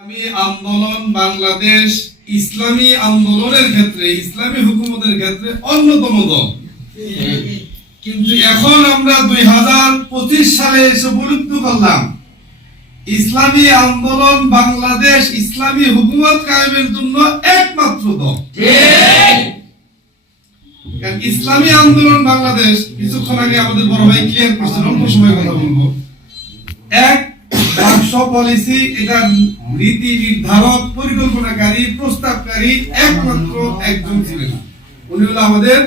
ইসলামী আন্দোলন বাংলাদেশ ইসলামী আন্দোলনের ক্ষেত্রে, ইসলামী হুকুমতের ক্ষেত্রে অন্যতম দল। কিন্তু এখন আমরা দুই হাজার পঁচিশ সালে এসে উপলব্ধি করলাম, ইসলামী আন্দোলন বাংলাদেশ ইসলামী হুকুমত কায়েমের জন্য একমাত্র দল। ইসলামী আন্দোলন বাংলাদেশ, কিছুক্ষণ আগে আমাদের বড় ভাই ক্লিয়ার করছেন, অল্প সময় কথা বলব। এক পলিসি এটার নীতি নির্ধারক, পরিকল্পনাকারী, প্রস্তাবকারী একমাত্র একজন ছিলেন। উনি আমাদের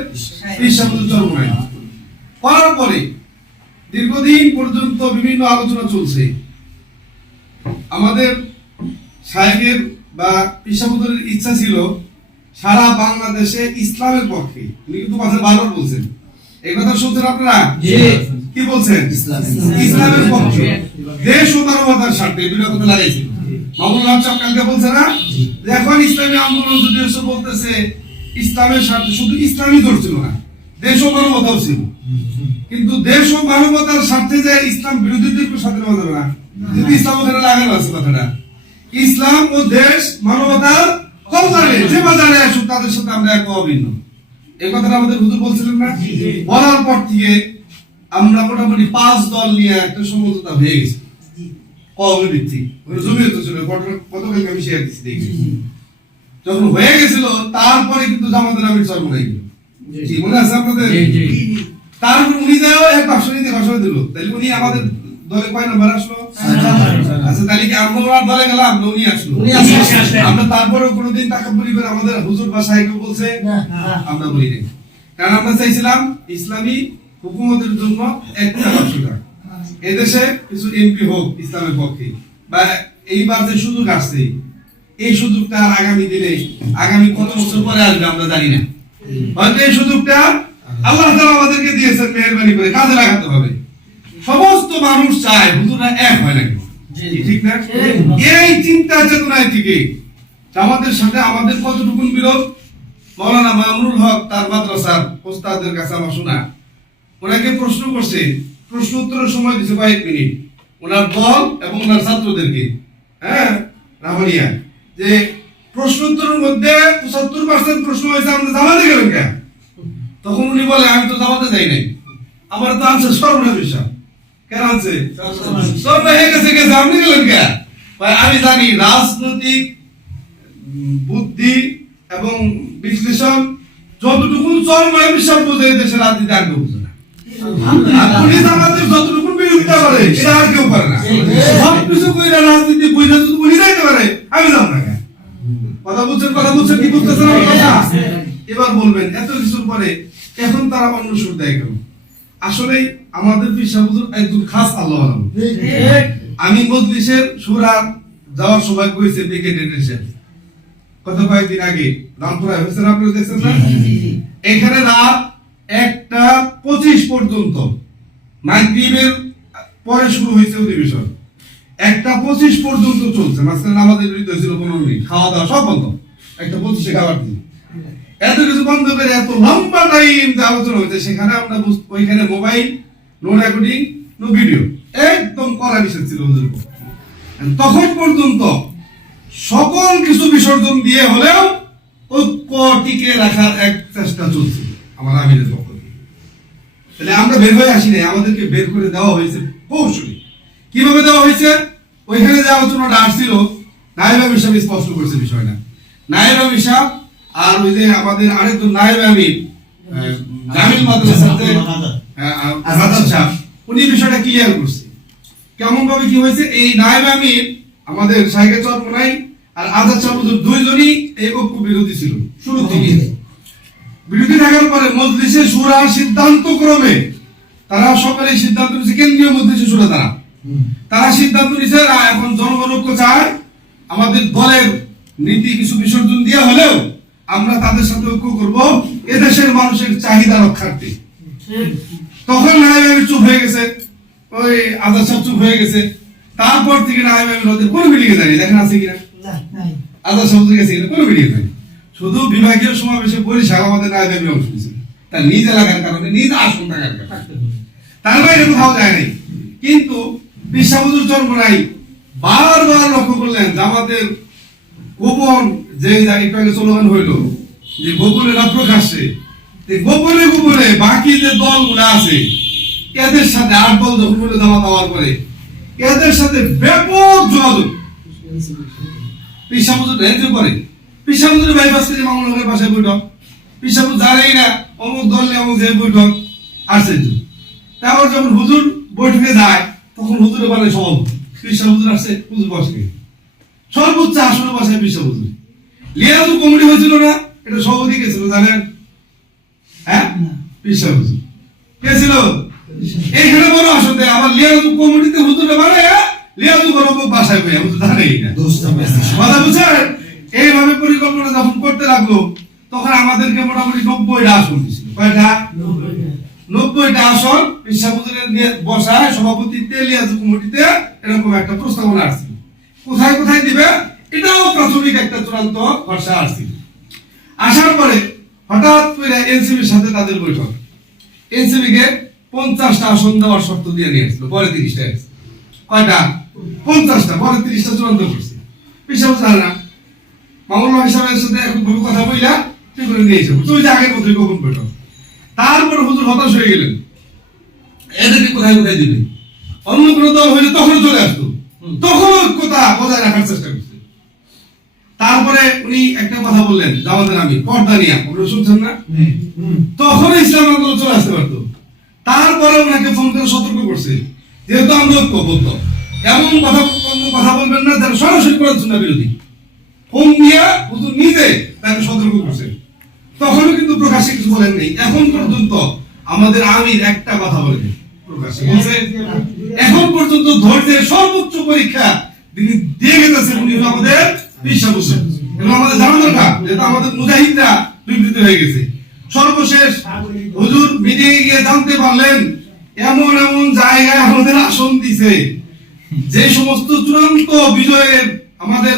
করার পরে দীর্ঘদিন পর্যন্ত বিভিন্ন আলোচনা চলছে। আমাদের সাহেবের বা ইচ্ছা ছিল সারা বাংলাদেশে ইসলামের পক্ষে। উনি কিন্তু মাঝে বারবার বলছেন। এই কথা শুনছেন আপনারা? কি বলছেন? ইসলামের পক্ষে। দেশ ও মানবতার স্বার্থে দুটো কথা লাগাইছে মামুন হক সাহেব কালকে বলছে না? এখন ইসলামী আন্দোলন যদি এসে বলতেছে ইসলামের স্বার্থে শুধু ইসলামই ধরছিল না দেশ ও মানবতাও ছিল। কিন্তু দেশ ও মানবতার স্বার্থে যে ইসলাম বিরোধীদের সাথে না কিন্তু ইসলাম ওখানে লাগানো আছে কথাটা। ইসলাম ও দেশ মানবতার কল্যাণে যে বাজারে আসুক তাদের সাথে আমরা এক অভিন্ন এই কথাটা আমাদের হুজুর বলছিলেন না? বলার পর থেকে আমরা মোটামুটি পাঁচ দল নিয়ে একটা সমঝোতা হয়ে গেছে। ভিত্তিক ওই জমিয়ত ছিল গতকালকে আমি শেয়ার দিচ্ছি দেখি। যখন হয়ে গেছিল তারপরে কিন্তু জামাতের আমির হয়ে গেল মনে আছে আপনাদের? তারপর উনি যাও এক ভাষণ দিল তাহলে উনি আমাদের দলে কয় নাম্বার আসলো? আচ্ছা তাহলে কি আমরা ওনার দলে গেলাম? না উনি আসলো। আমরা তারপরেও কোনোদিন তাকাব্বুরি করে আমাদের হুজুর বা সাহেব বলছে আমরা বলি নাই। কারণ আমরা চাইছিলাম ইসলামী হুকুমতের জন্য একটা বাসুদা এদেশে কিছু এমপি হোক ইসলামের পক্ষে বা এইবার যে সুযোগ আসছে এই সুযোগটা আর আগামী দিনে আগামী কত বছর পরে আসবে আমরা জানি না। হয়তো এই সুযোগটা আল্লাহ তাআলা আমাদেরকে দিয়েছেন মেহেরবানি করে কাজে লাগাতে হবে। সমস্ত মানুষ চায় হুজুরা এক হয় নাকি? ঠিক না? এই চিন্তা চেতনায় থেকে আমাদের সাথে আমাদের কতটুকু বিরোধ? মৌলানা মামুনুল হক তার মাদ্রাসার ওস্তাদের কাছে আমার শোনা। ওনাকে প্রশ্ন করছে। প্রশ্ন উত্তরের সময় দিচ্ছে কয়েক মিনিট। ওনার দল এবং ওনার ছাত্রদেরকে। হ্যাঁ রামানিয়া যে প্রশ্ন উত্তরের মধ্যে পঁচাত্তর পার্সেন্ট প্রশ্ন হয়েছে আমরা জামাতে গেলেন কেন? তখন উনি বলে আমি তো জামাতে যাই নাই। আমার তো আনছে সর্বনা বিষয়। কেন আছে সব হয়ে গেছে গেছে। আপনি গেলেন কেন? ভাই, আমি জানি রাজনৈতিক বুদ্ধি এবং বিশ্লেষণ যতটুকু চরমায় বিশ্বাস বোঝে দেশের রাজনীতি আর পুলিশ আমাদের যতটুকু বিরোধিতা করে সেটা আর কেউ পারে না। সবকিছু কইরা রাজনীতি বুঝে যদি উনি যাইতে পারে আমি যাব না কথা বলছেন কথা বলছেন কি বুঝতেছেন আমার কথা? এবার বলবেন এত কিছুর পরে এখন তারা অন্য সুর দেয় কেন? আসলে আমাদের একজন খাস আল্লাহ আমি মজলিসের সুরার যাওয়ার ব্রিগেডিয়ার সাহেব কত কয়েকদিন আগে রামপুরায় হয়েছে না আপনারা দেখছেন না? এখানে রাত একটা পঁচিশ পর্যন্ত মাগরিবের পরে শুরু হয়েছে অধিবেশন। একটা পঁচিশ পর্যন্ত চলছে, মাঝখানে আমাদের বিরুদ্ধে হয়েছিল পনেরো মিনিট খাওয়া দাওয়া সব বন্ধ। একটা পঁচিশে খাবার দিন। এত কিছু বন্ধ করে এত লম্বা টাইম যে আলোচনা হয়েছে, সেখানে আমরা ওইখানে mobile no recording no video একদম করা নিষেধ ছিল ওদের উপর। তখন পর্যন্ত সকল কিছু বিসর্জন দিয়ে হলেও ঐক্য টিকে রাখার এক চেষ্টা চলছে আমার আমিরের পক্ষ থেকে। তাহলে আমরা বের হয়ে আসি নাই আমাদেরকে বের করে দেওয়া হয়েছে কৌশলী কীভাবে দেওয়া হয়েছে? ওইখানে যে আলোচনাটা আসছিল নায়েব আমির সাহেব স্পষ্ট করেছে বিষয়টা। নায়েব আমির সাহেব আর ওই যে আমাদের আরেকজন নায়েব আমির জামিল মাদ্রাসার যে সাহেব উনি বিষয়টা ক্লিয়ার করছে। কেমন ভাবে কি হয়েছে? এই নায়েব আমির আমাদের সাইকে চরমনাই আর আজাদ সাহেব দুইজনই এই ঐক্য বিরোধী ছিল শুরু থেকে বিরোধী থাকার পরে মজলিসে সুরার সিদ্ধান্ত ক্রমে তারা সকলে সিদ্ধান্ত নিচ্ছে কেন্দ্রীয় মজলিসে সুরা তারা। তারা সিদ্ধান্ত নিচ্ছে "না, এখন জনগণ ঐক্য চায়। আমাদের দলের নীতি কিছু বিসর্জন দিয়ে হলেও আমরা তাদের সাথে ঐক্য করব। এদেশের মানুষের চাহিদা রক্ষার্থে। তখন আমি চুপ হয়ে গেছে। ওই আজাদ সাহেব চুপ হয়ে গেছে। তারপর থেকে নাইব আমি ওদের কোনো মিলিয়ে যায়নি। দেখেন আছে কিনা? আজাদ সাহেব গেছে কিনা? কোনো মিটিংয়ে যায়নি। শুধু বিভাগীয় সমাবেশে বরিশাল আমাদের আমি অংশ নিয়েছে তার নিজ এলাকার কারণে নিজ আসন থাকার কারণে তার বাইরে কোথাও যায় নাই। কিন্তু বিশ্বাবুজুর জন্ম নাই। বারবার লক্ষ্য করলেন জামাতের গোপন যে একটু আগে স্লোগান হইল যে গোপনে না প্রকাশ্যে গোপনে গোপনে বাকি যে দলগুলো আছে এদের সাথে আট দল যখন হলো জামাত হওয়ার পরে এদের সাথে ব্যাপক যোগাযোগ। পিসামুজুর রেঞ্জে করে পিসামুজুর বাইপাস মামুন হকের পাশে বৈঠক পিসামুজ জানেই না অমুক দল নিয়ে অমুক যে বৈঠক আশ্চর্য তারপর যখন হুজুর বৈঠকে যায় তখন হুজুরে বলে সব পিসা হুজুর আসছে হুজুর বসে। সর্বোচ্চ আসনে বসে পিসা হুজুর লিয়াজু কমিটি হয়েছিল না? এটা সভাপতি কে ছিল জানেন? হ্যাঁ? পিসা হুজুর কে ছিল? এইখানে বড় আসন দেয় আবার লিয়াজু কমিটিতে হুজুরে মানে লিয়াজু বড় বাসায় বই হুজুর জানে এটা কথা বুঝছেন? এইভাবে পরিকল্পনা যখন করতে লাগল, তখন আমাদেরকে মোটামুটি নব্বইটা আসন দিছিল কয়টা? নব্বইটা আসন পেশাবুজুরের বসায় সভাপতিত্বে, লিয়াজু কমিটিতে এরকম একটা প্রস্তাবনা আসছিল। কোথায় কোথায় দিবে? এটাও প্রাথমিক একটা চূড়ান্ত ভরসা আসছিল। আসার পরে হঠাৎ করে এনসিবির সাথে তাদের বৈঠক। এনসিবি কে পঞ্চাশটা আসন দেওয়ার শর্ত দিয়ে নিয়েছিল, পরে তিরিশটা। কয়টা? পঞ্চাশটা, পরে তিরিশটা চূড়ান্ত করছে। জানে না হিসাবের সাথে কথা বইলা করে তুই যে আগের মতোই গোপন বৈঠক তারপর হুজুর হতাশ হয়ে গেলেন। এদেরকে কোথায় কোথায় দিবে? অন্য কোনো দল হইলে তখন চলে আসতো। তখন ঐক্যতা বজায় রাখার চেষ্টা করছে। তারপরে উনি একটা কথা বললেন জামাতের আমি পর্দা নিয়ে। আপনারা শুনছেন না? তখন ইসলাম আন্দোলন চলে আসতে পারতো। তারপরে ওনাকে ফোন করে সতর্ক করছে। যেহেতু আমরা ঐক্যবদ্ধ। এমন কথা কথা বলবেন না যারা সরাসরি করেছেন না বিরোধী। দিয়ে হুজুর নিজে তাকে সতর্ক করছে। তখনও কিন্তু প্রকাশ্যে কিছু বলেন নেই। এখন পর্যন্ত আমাদের আমির একটা কথা প্রকাশ্যে এখন পর্যন্ত ধৈর্যের সর্বোচ্চ পরীক্ষা তিনি দিয়ে গেছেন, উনি আমাদের বিশ্বাস হোসেন এবং আমাদের জানা দরকার যেহেতু আমাদের মুজাহিদরা হয়ে গেছে। সর্বশেষ হুজুর মিটিংয়ে গিয়ে জানতে পারলেন, এমন এমন জায়গায় আমাদের আসন দিছে। যে সমস্ত চূড়ান্ত বিজয়ের আমাদের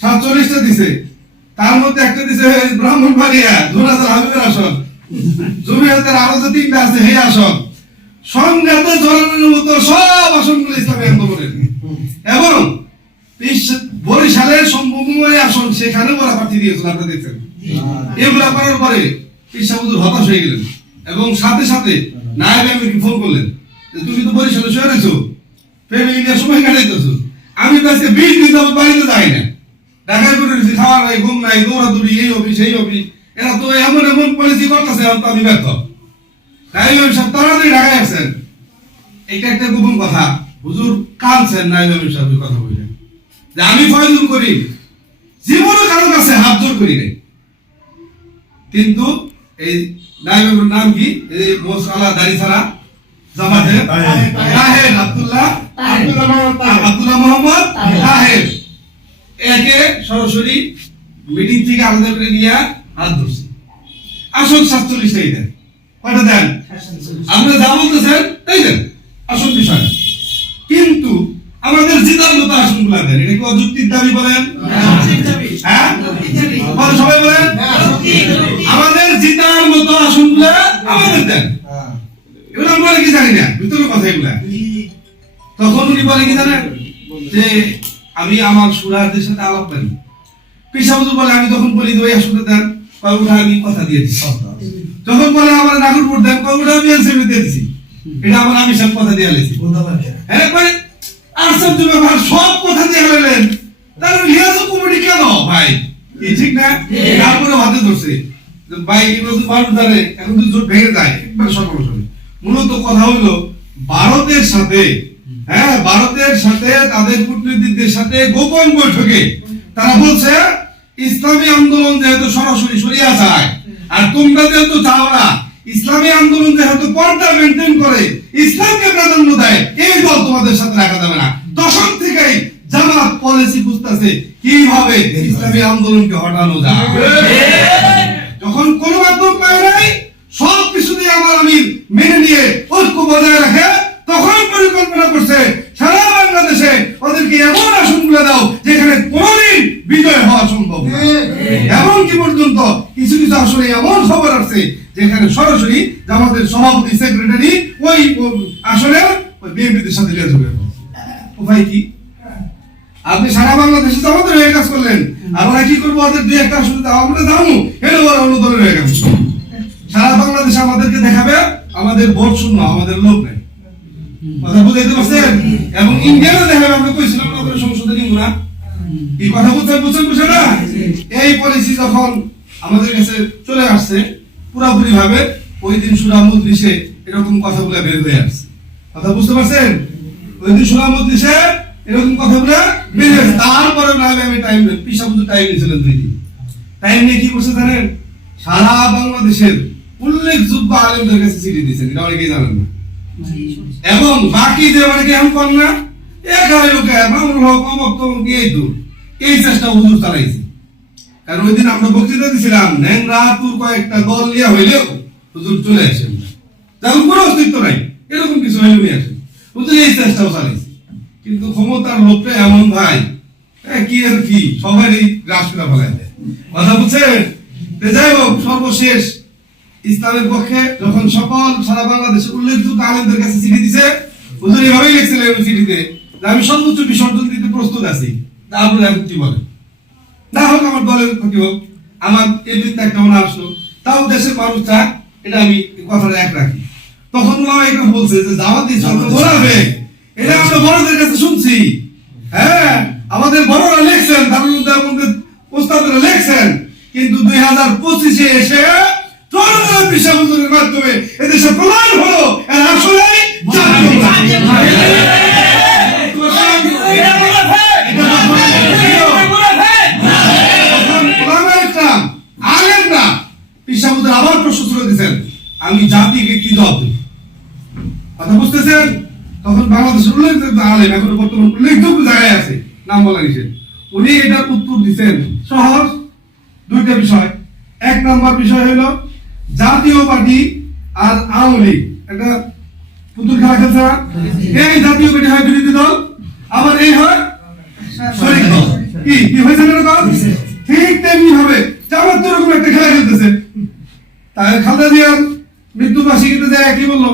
সাতচল্লিশটা দিছে। তার মধ্যে একটা দিছে ব্রাহ্মণ ব্রাহ্মণবাড়িয়া ধুরাজার হাবিবের আসন জমিয়াতের আরও যে তিনটা আছে সেই আসন সংঘাত জনগণের মতো সব আসনগুলো ইসলামী আন্দোলনের এবং বরিশালের সম্ভবময় আসন সেখানে ওরা প্রার্থী দিয়েছিল, আপনারা দেখছেন। এগুলা করার পরে ইসামুদুর হতাশ হয়ে গেলেন। এবং সাথে সাথে নায়েব আমিরকে ফোন করলেন তুমি তো বরিশালে শুয়ে রয়েছো। ফ্যামিলি নিয়ে সময় কাটাইতেছো। আমি তো আজকে বিশ দিন যাবত বাড়িতে যাই না। ঢাকায় করে রয়েছি খাওয়া নাই ঘুম নাই দৌড়াদৌড়ি এই অফিস এই অফিস। এরা তো এমন এমন পলিসি করতেছে আমি ব্যর্থ। তাই আমি সব তাড়াতাড়ি ঢাকায় আসছেন? এটা একটা গোপন কথা। হুজুর কাঁদছেন সাহেব ওই কথা বললেন যে আমি ফয়জুল করি জীবনে কারও কাছে হাত জোর করি নাই। কিন্তু এই নাইবের নাম কি? এই মোসালা দাড়ি ছাড়া তাহের। তাহের। আব্দুল্লাহ। আব্দুল্লাহ মোহাম্মদ তাহের। একে সরাসরি মিটিং থেকে আলাদা করে নিয়ে হাত ধরছে। আসল সাতচল্লিশটাই দেন কয়টা দেন? আপনারা যা বলতেছেন তাই দেন। আসল বিষয়। কিন্তু আমাদের জিতার মতো আসনগুলো দেন। এটা কি অযৌক্তিক দাবি বলেন? হ্যাঁ? সবাই বলেন। আমাদের জিতার মতো আসনগুলো আমাদের দেন। এগুলো আমরা কি জানি না? ভিতরে কথা এগুলা। তখন উনি বলে কি জানেন? যে আমি আমার সুরারদের সাথে আলাপ করি। পেশাবুজুর বলে, আমি তখন বলি ওই আসনটা দেন কয়েকটা আমি কথা দিয়েছি যখন বলে, আমার নাগরপুর দেন কয়েকটা আমি এনসিপি দিয়ে দিচ্ছি এটা আমার আমি সব কথা দিয়ে আলেছি। হ্যাঁ ভাই আশ্চর্য ব্যাপার সব কথা দিয়ে গেলেন তাহলে লিয়াজু কমিটি কেন? ভাই, কি ঠিক না? তারপরে হাতে ধরছে। ভাই, এগুলো তো মানুষ জানে এখন তো জোট ভেঙে যায় একবার সকল সবে মূলত কথা হলো, ভারতের সাথে হ্যাঁ ভারতের সাথে, তাদের কূটনীতিকদের সাথে গোপন বৈঠকে তারা বলছে, ইসলামী আন্দোলন যেহেতু সরাসরি সরিয়া যায়, আর তোমরা যেহেতু চাও না, ইসলামী আন্দোলন যেহেতু পর্দা মেনটেন করে, ইসলামকে প্রাধান্য দেয়, এই দল তোমাদের সাথে রাখা যাবে না। তখন থেকেই জামাত পলিসি বুঝতেছে কীভাবে ইসলামী আন্দোলনকে হটানো যায় যখন কোন মাধ্যম পায় নাই সব কিছু দিয়ে আমার আমির মেনে নিয়ে ঐক্য বজায় রাখে তখন পরিকল্পনা করছে সারা বাংলাদেশে ওদেরকে এমন আসনগুলো দাও যেখানে কোনোদিন বিজয় হওয়া সম্ভব না। এমন কি পর্যন্ত কিছু কিছু আসলে এমন খবর আসছে যেখানে সরাসরি জামাতের সভাপতি সেক্রেটারি ওই আসলে ওই বিএনপিদের সাথে লিয়ে যাবে উপায় কি আপনি সারা বাংলাদেশে জামাতের হয়ে কাজ করলেন ওদের দুই একটা আসলে আমরা দামু। হেলে ওরা অন্য দলের হয়ে গেছে। সারা বাংলাদেশে আমাদেরকে দেখাবে, আমাদের ভোট শূন্য, আমাদের লোক নাই। কথা বুঝাইতে পারছেন? এবং ইন্ডিয়াতে দেখাবে, আমরা কইছিলাম না সংসদে নিব না। এই কথা বুঝছেন বুঝছেন বুঝছে না এই পলিসি যখন আমাদের কাছে চলে আসছে পুরাপুরি ভাবে ওই দিন সুরা মজলিসে এরকম কথাগুলো বের হয়ে আসছে। কথা বুঝতে পারছেন? ওই দিন সুরা মজলিসে এরকম কথাগুলো আসছে তারপরে না আমি টাইম পিসা বুঝে টাইম নিয়েছিলেন দুই দিন টাইম নিয়ে কি করছে জানেন? সারা বাংলাদেশের উল্লেখযোগ্য আলেমদের কাছে চিঠি দিয়েছেন, এটা অনেকেই জানেন না। এবং বাকি যে অনেকে এমন কর না একাই লোকে মামুল হক অমক তমক এই তো এই চেষ্টা হুজুর চালাইছে। কারণ ওই দিন আমরা বক্তৃতা দিছিলাম ন্যাংরা, তুর কয়েকটা দল নিয়ে হইলেও হুজুর চলে আসেন যার কোনো অস্তিত্ব নাই, এরকম কিছু হইলেও নিয়ে আসেন হুজুর এই চেষ্টাও চালাইছে। কিন্তু ক্ষমতার লোকটা এমন ভাই কি আর কি? সবাই গ্রাস করে কথা বুঝছেন? যাই হোক, সর্বশেষ ইসলামের পক্ষে যখন সকল সারা বাংলাদেশের উল্লেখযোগ্য আলেমদের কাছে চিঠি দিছে, হুজুর এভাবেই লিখছিলেন চিঠিতে যে আমি সর্বোচ্চ বিসর্জন দিতে প্রস্তুত আছি। তা আপনারা কি বলেন না হোক, আমার দলের ক্ষতি হোক, আমার এমনিতে একটা মনে আসলো। তাও দেশের মানুষ চাক এটা আমি কথাটা এক রাখি। তখন এটা বলছে যে, জামাত ইসলাম বলাবে এটা আমরা বড়দের কাছে শুনছি। হ্যাঁ আমাদের বড়রা লিখছেন দারুল দেওবন্দের প্রস্তাবরা লিখছেন। কিন্তু দুই হাজার পঁচিশে এসে মাধ্যমে এদেশে প্রমাণ হলো, এরা উল্লেখযোগ্য আলেম এখন বর্তমান উল্লেখযোগ্য জায়গায় আছে, নাম বলা নিষেধ। উনি এটার উত্তর দিচ্ছেন। সহজ, দুইটা বিষয়। এক নম্বর বিষয় হলো জাতীয় পার্টি আর আওয়ামী লীগ। একটা পুতুল খেলা খেলছে না? এই জাতীয় পার্টি হয় বিরোধী দল, আবার এই হয় শরিক দল। কি কি হয়েছে? ঠিক তেমনি হবে জামাত তো একটা খেলা খেলতেছে। তাই খালেদা জিয়ার মৃত্যুবার্ষিকীতে যায় কি বলল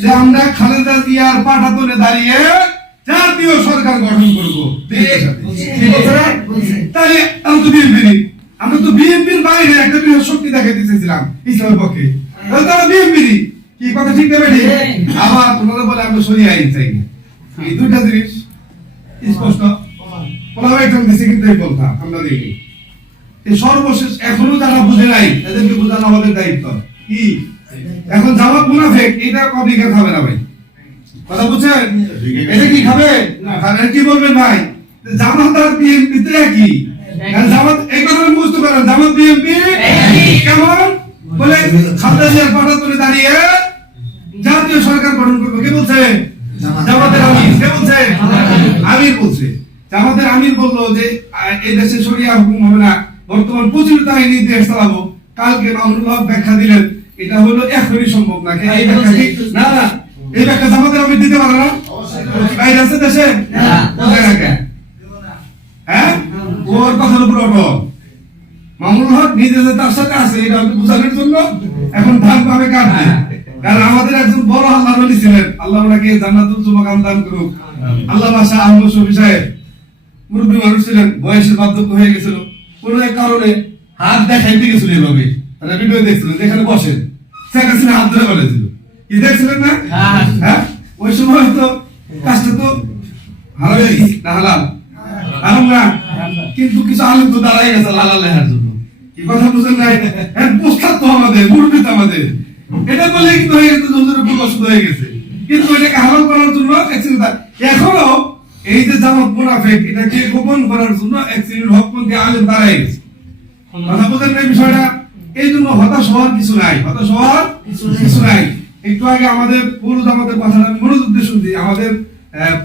যে আমরা খালেদা জিয়ার পাঠাতনে দাঁড়িয়ে জাতীয় সরকার গঠন করব? তাহলে আমরা তো বিএনপি আমরা তো বিএনপির বাইরে একটা বৃহৎ শক্তি দেখাইতে চেয়েছিলাম ইসলামের পক্ষে। তাহলে তারা বিএনপি কি কথা ঠিক দেবে আবার তোমরা বলে আমরা সরিয়ে আইন চাই না। এই দুইটা জিনিস স্পষ্ট? ওনারা একজন দেশে কিন্তু বলতাম আমরা দেখি। এই সর্বশেষ এখনও যারা বুঝে নাই এদেরকে বোঝানো আমাদের দায়িত্ব। কি? এখন জামাত মুনাফেক এটা কমপ্লিকেট হবে না ভাই? কথা বুঝছেন? এটা কি খাবে? খাবে কি বলবেন ভাই? জামাত আর বিএনপি তো একই। জামাত এই কথা বুঝতে পারেন। জামাত বিএনপি? কেমন? বলে খালেদা জিয়ার পাঠা তুলে দাঁড়িয়ে জাতীয় সরকার গঠন করবে। কে বলছে? জামাতের আমির। কে বলছে? আমির বলছে। জামাতের আমির বলল যে এই দেশে সরিয়া হুকুম হবে না। বর্তমান প্রচুর তাহিনী দেশ চালাবো। কালকে হক ব্যাখ্যা দিলেন। এটা হলো এখনই সম্ভব না এই ব্যাখ্যা কি না না। এই ব্যাখ্যা জামাতের আমির দিতে পারে না? বাইরে আছে দেশে? হ্যাঁ? ওর কথার উপর মামুনুল হক নিজে যে তার সাথে আছে এটা বোঝানোর জন্য এখন ধান পাবে কাটবে কারণ আমাদের একজন বড় আল্লাহ নবী ছিলেন। আল্লাহ ওনাকে জান্নাতুল যুবকাম দান করুক। আল্লাহ বাসা আহমদ শফি সাহেব মুরব্বী মানুষ ছিলেন বয়সের বার্ধক্য হয়ে গেছিল। কোন এক কারণে হাত দেখাইতে গেছিল এভাবে। ভিডিও দেখছিলেন যেখানে বসেন। শেখ হাসিনা হাত ধরে বলেছিল কি দেখছিলেন না? হ্যাঁ ওই সময় তো কাজটা তো হারাবে না হালাল? হারাম না কিন্তু কিছু আলেম তো দাঁড়াই গেছে লালাল লেখার জন্য। কি কথা বুঝেন নাই? হ্যাঁ পোস্টার তো আমাদের মুরব্বী আমাদের। এটা বলে কিন্তু হয়ে গেছে হুজুরের উপর অসুস্থ হয়ে গেছে। কিন্তু এটাকে হারাম করার জন্য এক এখনও এই যে জামাত মুনাফেক এটাকে গোপন করার জন্য শ্রেণির হকপন্থী আলেম দাঁড়াই গেছে। কথা বুঝেন না বিষয়টা? এই জন্য হতাশ হওয়ার কিছু নাই হতাশ হওয়ার কিছু নাই। একটু আগে আমাদের পুরুষ আমাদের কথাটা আমি মনোযোগ দিয়ে শুনছি আমাদের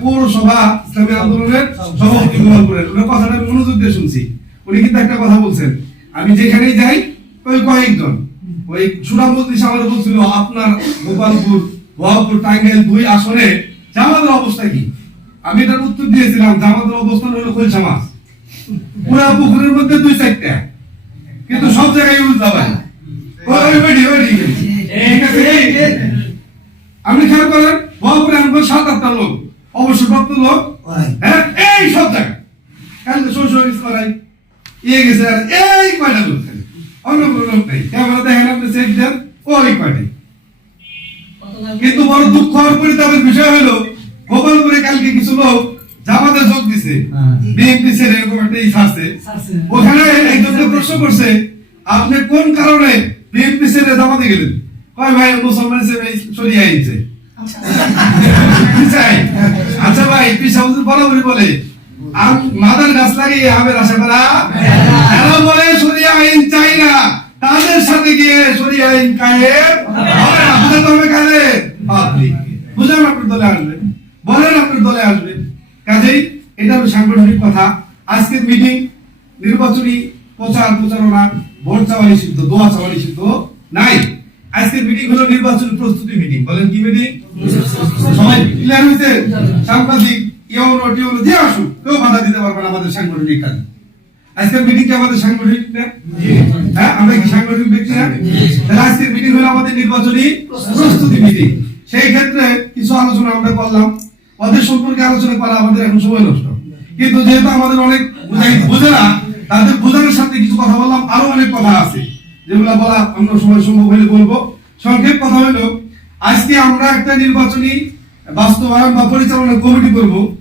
পৌরসভা ইসলামী আন্দোলনের সভাপতি। গোপালপুরের ওনার কথাটা আমি মনোযোগ দিয়ে শুনছি। উনি কিন্তু একটা কথা বলছেন আমি যেখানেই যাই ওই কয়েকজন ওই সুরাম বলতিস আমাদের বলছিল আপনার গোপালপুর গোয়ালপুর টাঙ্গাইল দুই আসনে জামাতের অবস্থা কি? আমি এটার উত্তর দিয়েছিলাম জামাতের অবস্থান হলো খোলসা মাছ। পুরা পুকুরের মধ্যে দুই চারটা। কিন্তু সব জায়গায় এই, আপনি খেয়াল করেন বহপুরে আনব সাত আটটা লোক অবসরপ্রাপ্ত লোক। হ্যাঁ। এই সব জায়গায় কালকে করাই ইয়ে গেছে আর এই কয়টা লোক খালি? অন্য কোনো লোক নেই। ক্যামেরা দেখেন আপনি চেক দেন ওই কয়টাই। কিন্তু বড় দুঃখ আর পরিতাপের বিষয় হলো গোপালপুরে কালকে কিছু লোক জামাতে যোগ দিছে। বিএনপি ছেড়ে এরকম একটা ই ছাড়ছে ওখানে একজনকে প্রশ্ন করছে আপনি কোন কারণে বিএনপি ছেড়ে জামাতে গেলেন? কয় ভাই মুসলমান হিসেবে সরিয়ে আইছে? আচ্ছা ভাই পিসাউদ্দিন বরাবরই বলে আম মাদার গাছ লাগিয়ে আমের আশা করা। এরা বলে সরিয়া আইন চাই না। তাদের সাথে গিয়ে সরিয়া আইন কায়েম হবে না। বুঝাতে হবে আপনি বুঝান আপনার দলে আসবেন। বলেন আপনার দলে আসবেন। কাজেই এটা হলো সাংগঠনিক কথা। আজকের মিটিং নির্বাচনী প্রচার প্রচারণা, ভোট চাওয়া নিষিদ্ধ দোয়া চাওয়া নিষিদ্ধ নাই। আজকের মিটিং হলো নির্বাচনী প্রস্তুতি মিটিং বলেন কি মিটিং সবাই ক্লিয়ার হয়েছে? সাংবাদিক ইউনো টিউনো, যে আসুক, কেউ বাধা দিতে পারবে না আমাদের সাংগঠনিক কাজ। আজকের মিটিং কি আমাদের সাংগঠনিক? হ্যাঁ আমরা কি সাংগঠনিক ব্যক্তি না? তাহলে আজকের মিটিং হলো আমাদের নির্বাচনী প্রস্তুতি মিটিং সেই ক্ষেত্রে কিছু আলোচনা আমরা করলাম। ওদের সম্পর্কে আলোচনা করা আমাদের এখন সময় নষ্ট। কিন্তু যেহেতু আমাদের অনেক বোঝে না তাদের বোঝানোর সাথে কিছু কথা বললাম, আরও অনেক কথা আছে, যেগুলো বলা অন্য সময় সম্ভব হলে বলব। সংক্ষেপ কথা হলো, আজকে আমরা একটা নির্বাচনী বাস্তবায়ন বা পরিচালনা কমিটি করব।